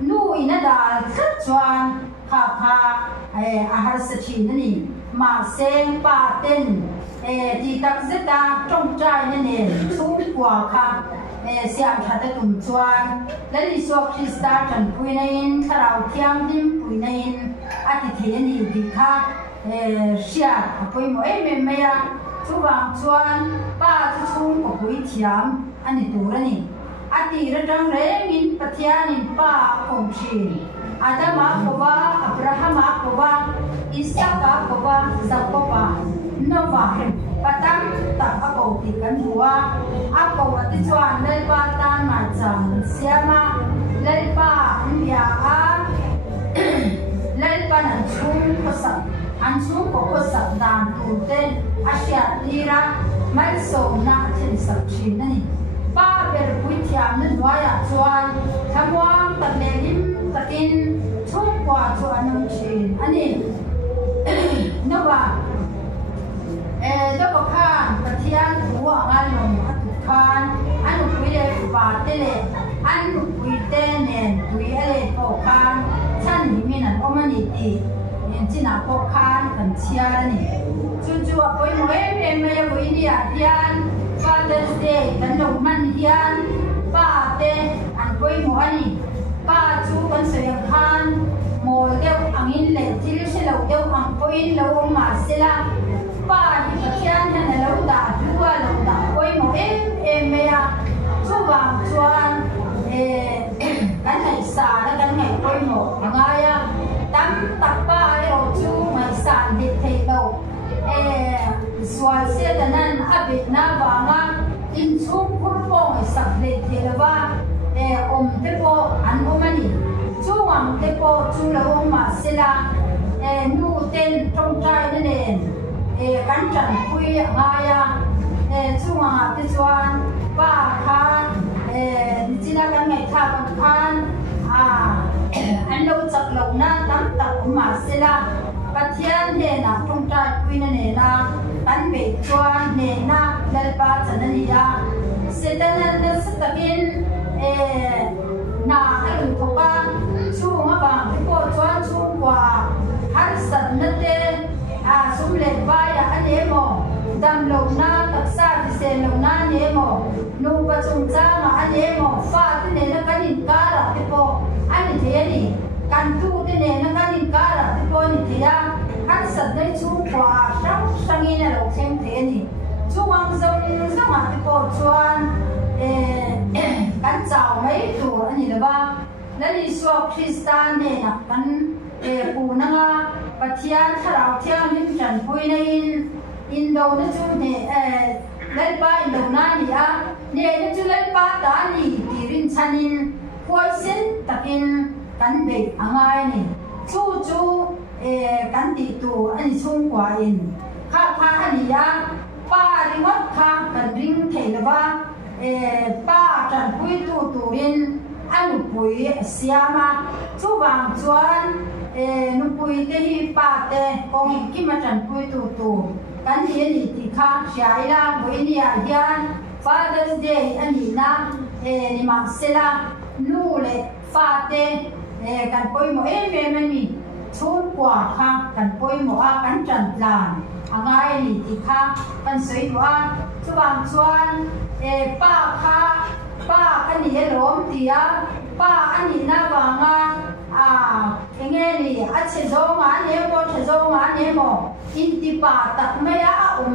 nu ina dal khat chuan kha a har sa chi na ni ma seng pa ten ti tak zeta trong trai na ne chung kwa kha siam tha ta tum chuan lali so Krista tan pui na in tharau thiam dim pui na in ati the ni di kha sia pui mo me ya chu wang chuan pa chu chung ko pui thiam ani turani ati ratang rengin pathianin pa komchin adama kowa abrahama kowa isaka kowa zakopa nova patang ta ako ti kan huwa ako ati chuan lel pa tan ma chang siama lel pa ya a lel pa nan chung ko sa an chung ko sa dan tu ten asya tira mal so na thin sak chin ani pa ber pui thiam na noya chuan thamwang tak le lim takin chung kwa chu anong chin ani nowa do ko khan pathian thu angal nom atu khan anu pui le ba te le anu pui te nen pui ale ko khan chan ni min an omani ti en china ko khan kan chia ni chu chu a poi mo em me ya pui ni a hian Father's Day kan lo man hian pa te an poi mo ani pa chu kan sayang khan mo deu angin le til se lo deu ang poi lo ma sela pa hi pathian han lo da duwa lo da poi mo em me ya chu wang chuan kan nai sa na kan ngai poi mo anga se tanan abi na wanga in chung purpong sak le thelawa om tepo an omani chuang tepo chulaw ma sila nu ten trong trai nen kan chan pui ngaya chuang te chuan pa kha china kan ngai tha kan an lo chak lo na tam tak ma sila pathian ne na trong trai pui ne na kan be chuan ne na lalpa chanania sedanan na satakin na alu thoka chunga bang po chuan chungwa har sat na te sumle baya anemo dam lo na taksa se lo na nemo nu pa chung changa anemo fa te ne na kanin kara te po ani te ni kan tu te ne na kanin kara te po ni te ya har sat dai chungwa sang sangin na lo sem te ni chuang zong zong te po chuan kan chào mấy tur ani le ba nani so Kristan ne na kan pu na nga pathian tharau thiam lim chan pui na in do na chu ne lal pa in do na ni a ne na chu lal pa ta ni tirin chanin poison takin kan be angai ni chu kan ti tu ani chung kwa in kha ani ya pa ringot kha kan ring thela ba trần pui tu in anu pui siama chu bang chuan nu pui te hi pa te kong ki ma trần pui tu kan hi ni ti kha shai la pui ni a hian Father's Day ani na ni ma sela nu le fa te kan pui mo em ni chun kwa kha kan pui mo a kan trần lan angai ni ti kha kan sei wa chu bang chuan pa kha pa ani lom tia pa ani na wanga enge ni a che zo ma ne mo che zo ma ne mo in ti pa tak me a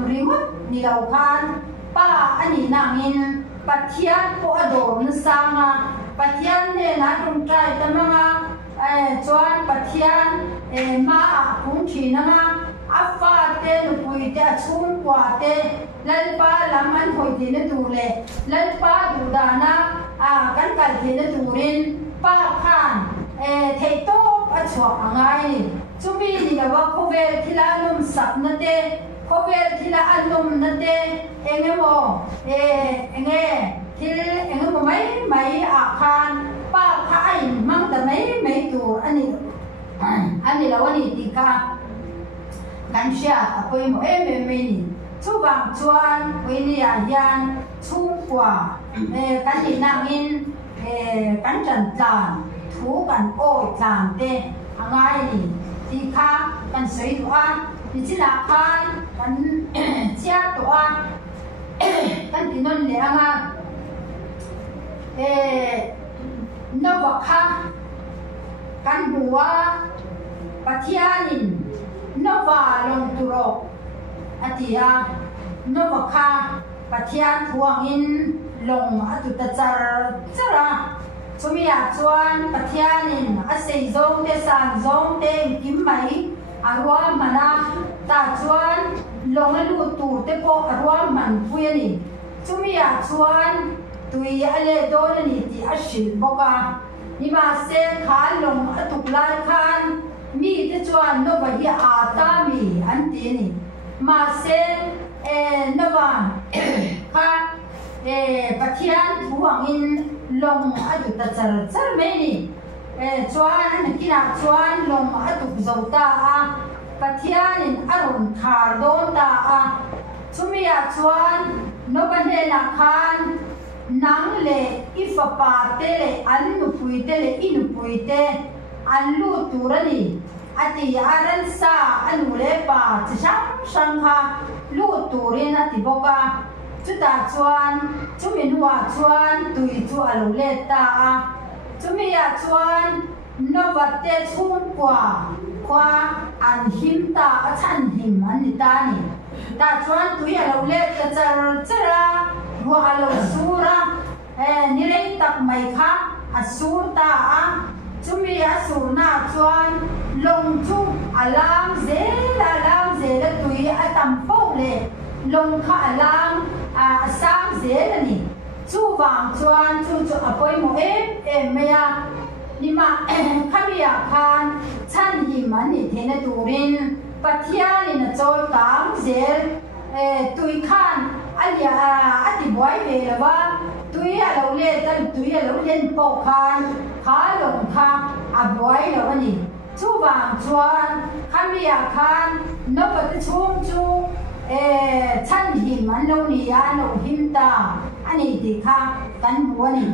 rimut ni lau khan pa ani na ngin pathian po ador na sanga pathian ne na tung trai tamanga chuan pathian ma a kung thi na ma afa te nu pui te chung kwa te lalpa laman hoi te na tu le lalpa du dana kan kal te na turin pa khan thei to a chwa angai chumi ni lawa khovel thila lum sap na te khovel thila alum na te enge mo enge thil enge mo mai a khan pa kha ai mang da mai tu ani lawa ni ti ka kan sha apoi mo em ni chu bang chuan pui ni a hian chung kwa kan ni nang in kan chan tlan thu kan oi tlan te angai ni ti kha kan sei tu a ti chila khan kan chia tu a kan ti non le anga no wa kha kan bua pathianin no va long turo atia no va kha pathian thuang in long atu ta chara chumia chuan pathianin a sei zong te san zong te kim mai arwa mana ta chuan long lu tu te po arwa man pui ni chumia chuan tui ale don ni ti a shil boka ni ma se kha long atuk lai khan mi te chuan no va hi a ta mi an ti ni ma se no va kha pathian thuang in long atu ta char me ni chuan an kina chuan long atu zota a pathian in arun khar don ta a chumia chuan no ban he na khan nang le ifa pa te le an nu pui te le inu pui te an lu turani ati aran sa anu le pa chang kha lu turin ati boka chuta chuan chumin huwa chuan tui chu alu le ta a chumia chuan novate chung kwa an him ta a chan him an ni ta ni ta chuan tui alu le ta chara huwa alu sura ni le tak mai kha asur ta a chumi asur na chuan long chu alam ze la tui atam po le lông khá lang sang dễ là nè chú vàng chuan chú apoi mo em maya ni ma khamia khan chan hi man ni thena turin pathian in a choi kang zel tui khan alia ati boy ve lawa tui a lo le tan tui a lo len po khan kha long kha a boy lo ni chú vàng chuan khamia khan no pat chung chu chan hi man lo ni ya no him ta ani ti kha kan mu ni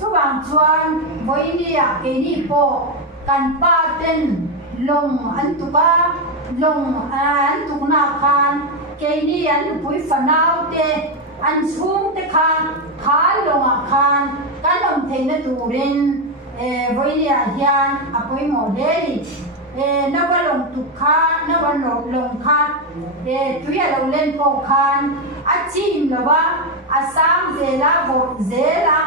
chú vàng chuan voi ni a ke ni po kan pa ten long an tu ka long an tu na khan ke ni an pui fanau te an chung te kha long a khan kan om the na turin voi ni a hian a pui mo le ni na ba long tu kha na ba long kha tu ya lo len po khan a chim la ba asam zela vo zela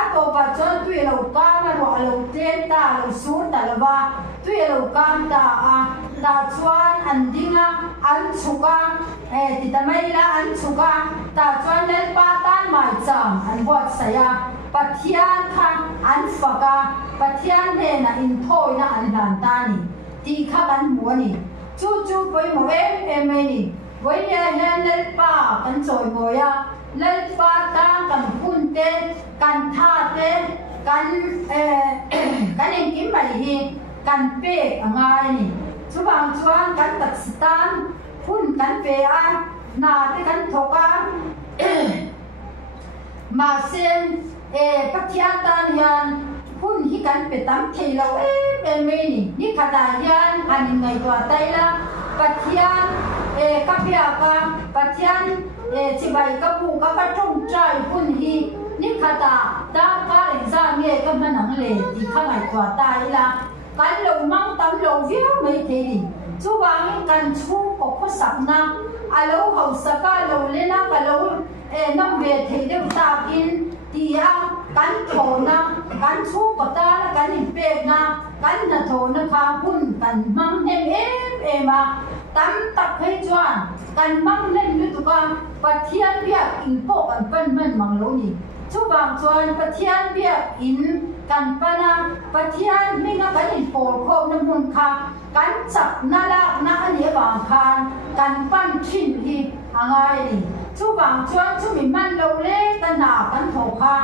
ato ba chon tu lo ka ma ro lo ten ta lo su ta la ba tu lo kam ta ta chuan an dinga an chuka ti ta mai la an chuka ta chuan len pa tan mai cham an bot saya pathian kha an faka pathian de na in thoi na an dan ta ni ti kha kan mu ni chu poi mo em ni voi ya hen len pa kan choi mo ya len pa ta kan phun te kan tha te kan en kim mai hi kan pe angai ni chu bang chuan kan Pakistan phun kan pe a na te kan thoka ma sen pathian tan yan phun hi kan pe tam thei lo em ni khata yan an ngai tua tai la pathian kapia ka pathian chibai ka pu ka thong trai phun hi ni khata ta ka exam ye ka manang le ti kha ngai tua tai la kan lo mang tam lo viu mai the ni chu wang kan chu ko sap na alo ho saka lo le na ka lo nam ve the de ta kin ti a kan tho na kan chu ko ta na kan in pe na kan na tho na kha phun kan mang em a tam tak phei chuan kan mang len lu tu ka pathian bia in po kan pan man mang lo ni chu bang chuan pathian bia in kan pana pathian mi nga kan in por kho na mun kha kan chak na la na ani bang khan kan pan thin hi angai ni chu bang chuan chu mi man lo le kan na kan tho kha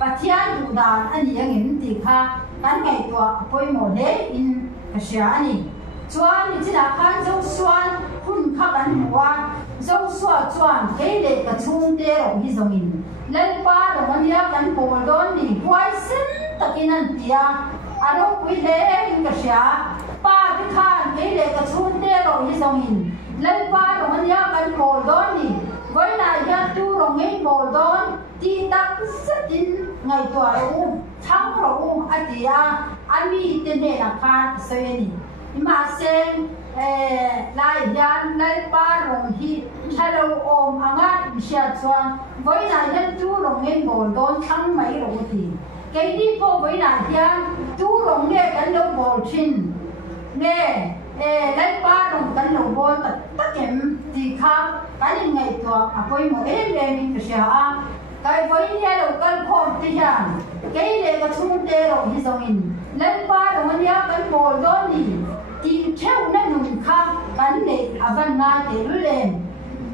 pathian du dan ani angin ti kha kan ngai tua poi mo le in ka sia ani chuan ni china khan zo suan hun kha kan muwa zo suwa chuan ke le ka chung te ro hi zongin len pa ro mania kan pol don ni huai sen takin an tia aro pui le in ka sia pa ti khan ke le ka chung te ro hi zongin len pa ro mania kan pol don ni voi na ya tu ro ngei pol don ti tak satin ngai tua ro thang ro atia ami te ne na khan se ni ma sen lai yan lai pa rong hi thalo om anga sia chuan voi na yan tu rong en bol don thang mai ro ti ke ni po voi na yan tu rong ne kan lo bol thin ne lai pa rong kan lo bol ta kem ti kha kan ngai to apoi mo em sia a kai voi ni lo kan khom ti yan ke le ka chung te ro hi zongin lai pa rong ya kan bol don ni ti theo na nun kha kan le avan nga te lu len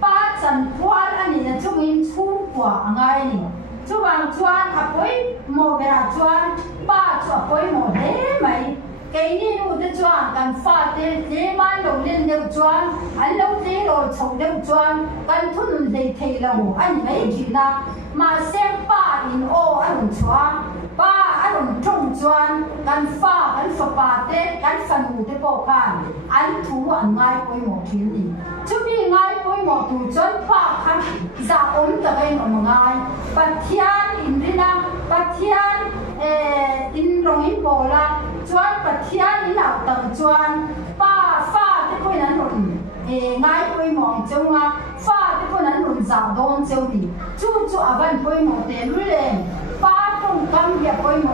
pa chan kwal ani na chungin chung kwa angai ni chuwang chuan apoi mo bera chuan pa chu apoi mo he mai ke ni nu te chuan kan fa te man lo len deu chuan an lo te ro chong deu chuan kan thun le thei lo ani mai ji na ma sem pa in o an chuan pa an trong chuan kan fa pa te kan fanu te po kan an thu an ngai poi mo thin ni chu mi ngai poi mo tu chuan pa khan za om ta kai no ngai pathian in rina pathian in rong in bola chuan pathian in au tang chuan pa fa te poi nan ron ngai poi mo chunga fa te poi nan ron za don cheu ni chu avan poi mo te lu le pa tong kam ya poi mo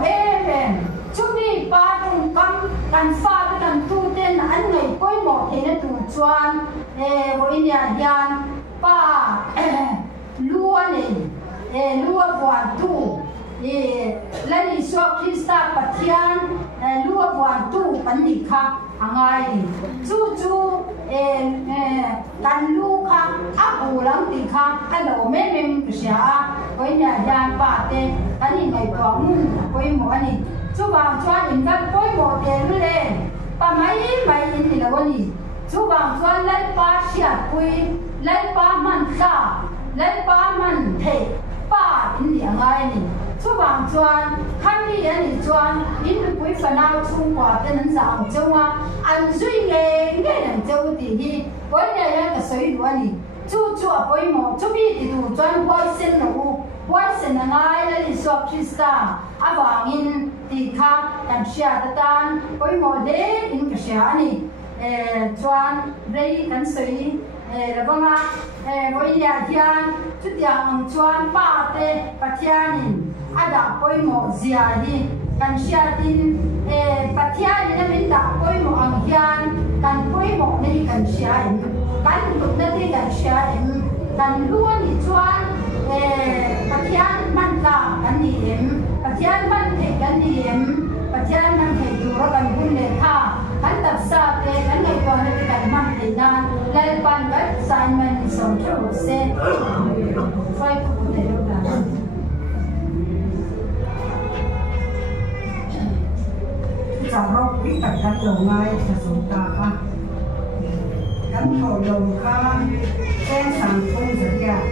chumi pa tong kam kan fa kan tu ten an ngai poi mo the na tu chuan voi nia hian pa lua ni lua buan tu lani so Krista pathian lua buan tu kan ni kha angai ni chu kan lu kha abu lang ti kha alo mem sia koi nya yan pa te kan ni mai to mun koi mo ani chu bang chuan in kan koi mo te lu le pa mai in ni lo ni chu bang chuan lai pa sia pui lai pa man kha lai pa man the pa in ni angai ni chu bang chuan kan ni ani chuan in pui fa nau chung kwa te nan sang chunga an zui nge nan chau ti hi koi nya ya ka soi du ani chu koi mo chu bi ti tu chuan koi sen no koi sen angai la li so Krista awangin ti kha kan sia ta tan koi mo le in ka sia ani chuan rei kan soi rabanga koi nya hian chu tiang chuan pa te pathianin ada koi mo zia hi kan sia tin pathian na min da koi mo ang hian kan koi mo nei kan sia in kan lu na ti kan sia in kan lu ni chuan pathian man la kan ni em pathian man the kan ni em pathian man the du ro kan bun le tha kan tập sa te kan nei ko na ti kan man te na lai pan kan Simon som tru se fai ku ne lo da chào rau quý cảnh cắt đầu ngay là số ta ha cắt thầu đầu ca sen sàng không dễ dàng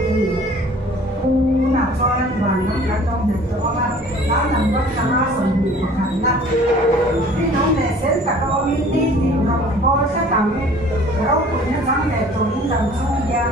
cũng nào cho anh vàng nó cắt trong được cho ba đã nằm bắt cá sồn bị hoặc hẳn là khi nó này sẽ cả con đi thì nó có sẽ cầm rau cũng nó trắng đẹp rồi cũng làm chung da